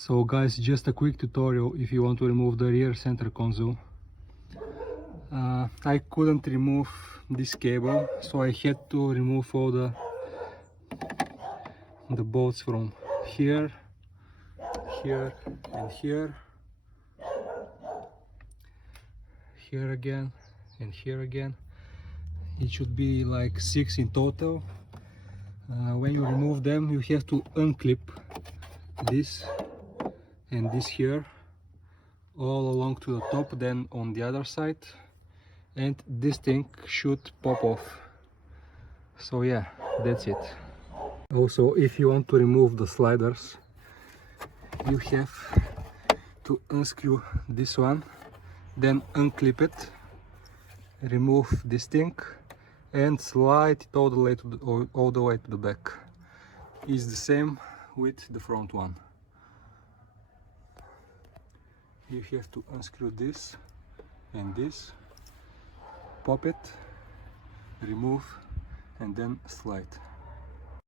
So guys, just a quick tutorial if you want to remove the rear center console. I couldn't remove this cable, so I had to remove all the bolts from here, here and here, here again and here again. It should be like 6 in total. When you remove them, you have to unclip this and this here all along to the top, then on the other side, and this thing should pop off. So yeah, that's it. Also, if you want to remove the sliders, you have to unscrew this one, then unclip it, remove this thing and slide it all the way to the back. It's the same with the front one. You have to unscrew this and this, pop it, remove and then slide.